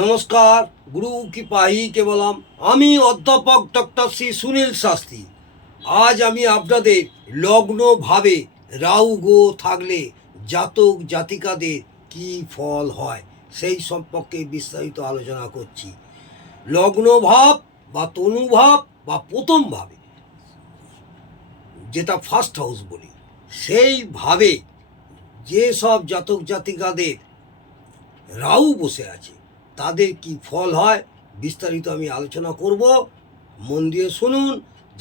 নমস্কার, গুরু কি পাহি কেবলাম। আমি অধ্যাপক ডক্টর শ্রী সুনীল শাস্ত্রী। আজ আমি আপনাদের লগ্নভাবে রাহু গ্রহ থাকলে জাতক জাতিকাদের কি ফল হয় সেই সম্পর্কে বিস্তারিত আলোচনা করছি। লগ্নভাব বা তনুভাব বা প্রথম ভাবে, যেটা ফার্স্ট হাউস বলি, সেইভাবে যেসব জাতক জাতিকাদের রাহু বসে আছে তাদের কি ফল হয় বিস্তারিত আমি আলোচনা করব। মন দিয়ে শুনুন।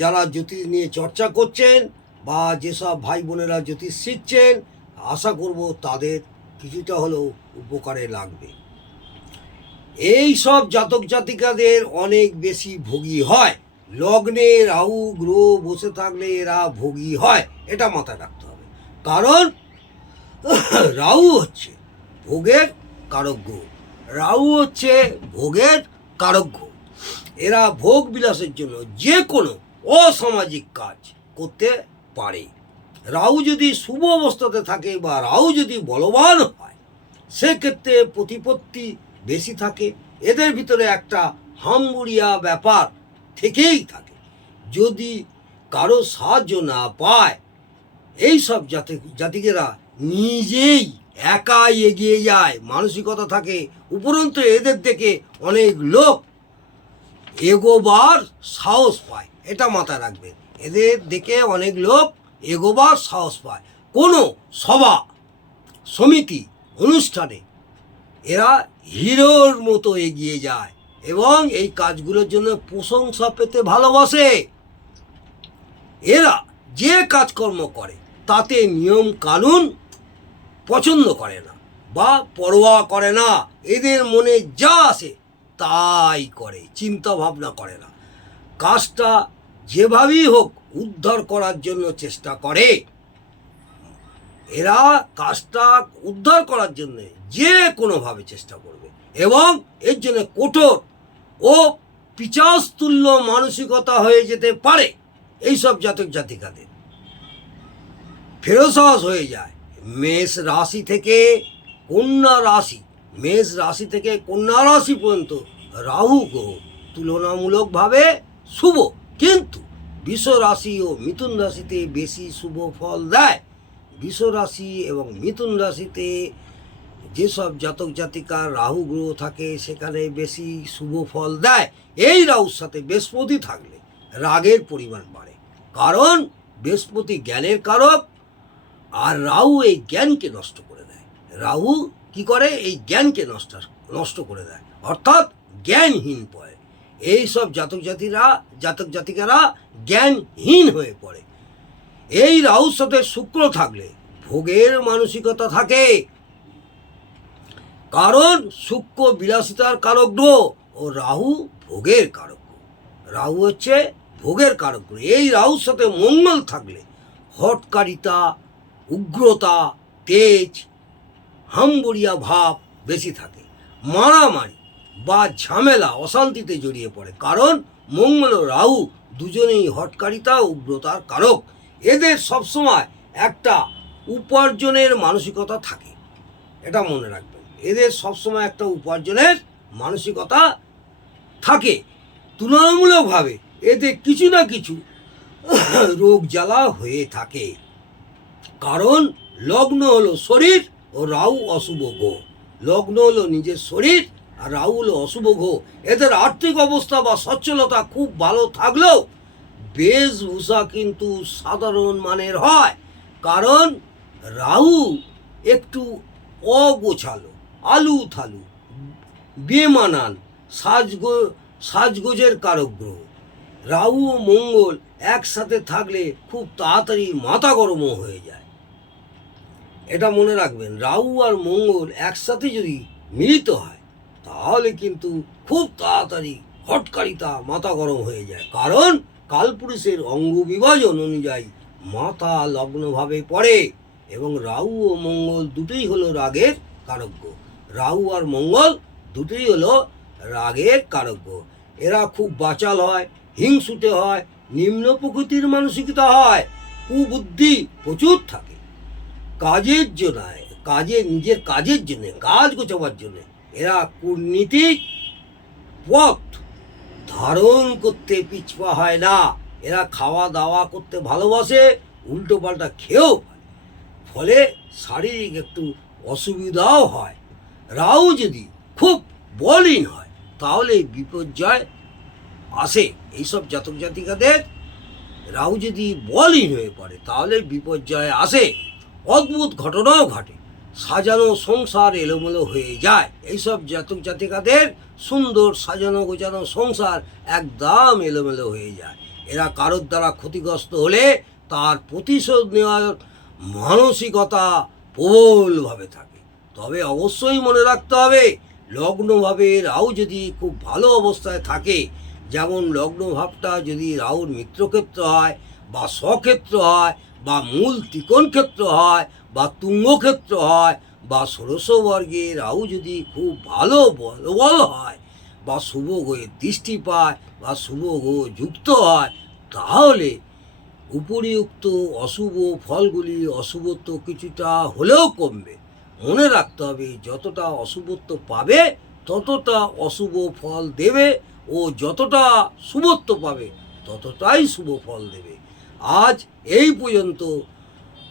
যারা জ্যোতিষ নিয়ে চর্চা করছেন বা যেসব ভাই বোনেরা জ্যোতিষ শিখছেন, আশা করব তাদের কিছুটা হলেও উপকারে লাগবে। এই সব জাতক জাতিকাদের অনেক বেশি ভোগী হয়। লগ্নে রাহু গ্রহ বসে থাকলে এরা ভোগী হয়, এটা মাথায় রাখতে হবে। কারণ রাহু হচ্ছে ভোগের কারক গ্রহ। রাহু হচ্ছে ভোগের কারক গ্রহ। এরা ভোগ বিলাসের জন্য যে কোনো অসামাজিক কাজ করতে পারে। রাহু যদি শুভ অবস্থাতে থাকে বা রাহু যদি বলবান হয়, সেক্ষেত্রে প্রতিপত্তি বেশি থাকে। এদের ভিতরে একটা হাম্বুড়িয়া ব্যাপার থেকেই থাকে। যদি কারো সাহায্য না পায়, এই সব জাতিকেরা নিজেই একাই এগিয়ে যায়, মানসিকতা থাকে। উপরন্তু এদের দেখে অনেক লোক এগোবার সাহস পায়, এটা মাথায় রাখবেন। এদের দেখে অনেক লোক এগোবার সাহস পায়। কোনো সভা সমিতি অনুষ্ঠানে এরা হিরোর মতো এগিয়ে যায় এবং এই কাজগুলোর জন্য প্রশংসা পেতে ভালোবাসে। এরা যে কাজকর্ম করে তাতে নিয়ম কানুন পছন্দ করে না বা পরোয়া করে না। এদের মনে যা আসে তাই করে, চিন্তা ভাবনা করে না। কাজটা যেভাবেই হোক উদ্ধার করার জন্য চেষ্টা করে। এরা কাজটা উদ্ধার করার জন্য যে কোনোভাবে চেষ্টা করবে এবং এর জন্য কঠোর ও পিচাসতুল্য মানসিকতা হয়ে যেতে পারে। এইসব জাতক জাতিকাদের ফেরসাস হয়ে যায়। মেষ রাশি থেকে কন্যা রাশি, মেষ রাশি থেকে কন্যা রাশি পর্যন্ত রাহু গ্রহ তুলনামূলকভাবে শুভ, কিন্তু বৃষ রাশি ও মিথুন রাশিতে বেশি শুভ ফল দেয়। বৃষ রাশি এবং মিথুন রাশিতে যেসব জাতক জাতিকার রাহু গ্রহ থাকে সেখানে বেশি শুভ ফল দেয়। এই রাহুর সাথে বৃহস্পতি থাকলে রাগের পরিমাণ বাড়ে, কারণ বৃহস্পতি জ্ঞানের কারক, আর রাহু এই জ্ঞানকে নষ্ট করে দেয়। রাহু কি করে? এই জ্ঞানকে নষ্ট করে দেয়, অর্থাৎ জ্ঞানহীন পড়ে। এই সব জাতক জাতিকারা জ্ঞানহীন হয়ে পড়ে। এই রাহুর সাথে শুক্র থাকলে ভোগের মানসিকতা থাকে, কারণ শুক্র বিলাসিতার কারক গ্রহ ও রাহু ভোগের কারক গ্রহ। রাহু হচ্ছে ভোগের কারক গ্রহ। এই রাহুর সাথে মঙ্গল থাকলে হটকারিতা, উগ্রতা, তেজ, হাম্বুড়িয়া ভাব বেশি থাকে। মারামারি বা ঝামেলা, অশান্তিতে জড়িয়ে পড়ে, কারণ মঙ্গল ও রাহু দুজনেই হটকারিতা, উগ্রতার কারক। এদের সবসময় একটা উপার্জনের মানসিকতা থাকে, এটা মনে রাখবেন। এদের সবসময় একটা উপার্জনের মানসিকতা থাকে। তুলনামূলকভাবে এদের কিছু না কিছু রোগ জ্বালা হয়ে থাকে, কারণ লগ্ন হলো শরীর ও রাহু অশুভ গ্রহ। লগ্ন হলো নিজের শরীর আর রাহু হলো অশুভ গ্রহ। এদের আর্থিক অবস্থা বা সচ্ছলতা খুব ভালো থাকলেও বেশভূষা কিন্তু সাধারণ মানের হয়, কারণ রাহু একটু অগোছালো, আলু থালু, বেমানান, সাজগোজের কারক গ্রহ। রাহু ও মঙ্গল একসাথে থাকলে খুব তাড়াতাড়ি মাথা গরমও হয়ে যায়, এটা মনে রাখবেন। রাহু আর মঙ্গল একসাথে যদি মিলিত হয় তাহলে কিন্তু খুব তাড়াতাড়ি হটকারিতা, মাথা গরম হয়ে যায়, কারণ কালপুরুষের অঙ্গ বিভাজন অনুযায়ী মাথা লগ্নভাবে পড়ে এবং রাহু ও মঙ্গল দুটোই হলো রাগের কারক গ্রহ। রাহু আর মঙ্গল দুটোই হলো রাগের কারক গ্রহ। এরা খুব বাচাল হয়, হিংসুটে হয়, নিম্ন প্রকৃতির মানসিকতা হয়, কুবুদ্ধি প্রচুর থাকে। কাজের জন্য, নিজের কাজের জন্য, কাজ গোছাবার জন্য এরা কূটনীতিক পথ ধারণ করতে পিছপা হয় না। এরা খাওয়া দাওয়া করতে ভালোবাসে, উল্টো পাল্টা খেয়েও ফেলে। ফলে শারীরিক একটু অসুবিধাও হয়। রাহু যদি খুব বলহীন হয় তাহলে বিপর্যয় আসে। এইসব জাতক জাতিকাদের রাহু যদি বলহীন হয়ে পড়ে তাহলে বিপর্যয় আসে, অদ্ভুত ঘটনাও ঘটে, সাজানো সংসার এলোমেলো হয়ে যায়। এইসব জাতক জাতিকাদের সুন্দর সাজানো গোছানো সংসার একদম এলোমেলো হয়ে যায়। এরা কারোর দ্বারা ক্ষতিগ্রস্ত হলে তার প্রতিশোধ নেওয়ার মানসিকতা প্রবলভাবে থাকে। তবে অবশ্যই মনে রাখতে হবে, লগ্নভাবে রাহু যদি খুব ভালো অবস্থায় থাকে, যেমন লগ্নভাবটা যদি রাহুর মিত্রক্ষেত্র হয় বা স্বক্ষেত্র হয় বা মূল ত্রিকোণ ক্ষেত্র হয় বা তুঙ্গক্ষেত্র হয় বা ষোড়শবর্গে রাহু যদি খুব ভালো বলবল হয় বা শুভ গ্রহের দৃষ্টি পায় বা শুভ গ্রহ যুক্ত হয়, তাহলে উপরিউক্ত অশুভ ফলগুলি অশুভত্ব কিছুটা হলেও কমবে। মনে রাখতে হবে, যতটা অশুভত্ব পাবে ততটা অশুভ ফল দেবে, ও যতটা শুভত্ব পাবে ততটাই শুভ ফল দেবে। আজ এই পর্যন্ত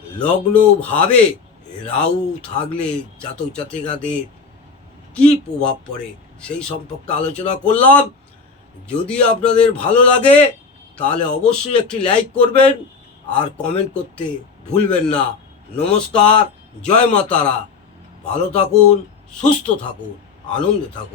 লগ্নভাবে রাহু থাকলে জাতক জাতিকাদের কী প্রভাব পড়ে সেই সম্পর্কে আলোচনা করলাম। যদি আপনাদের ভালো লাগে তাহলে অবশ্যই একটি লাইক করবেন আর কমেন্ট করতে ভুলবেন না। নমস্কার, জয় মা তারা। ভালো থাকুন, সুস্থ থাকুন, আনন্দে থাকুন।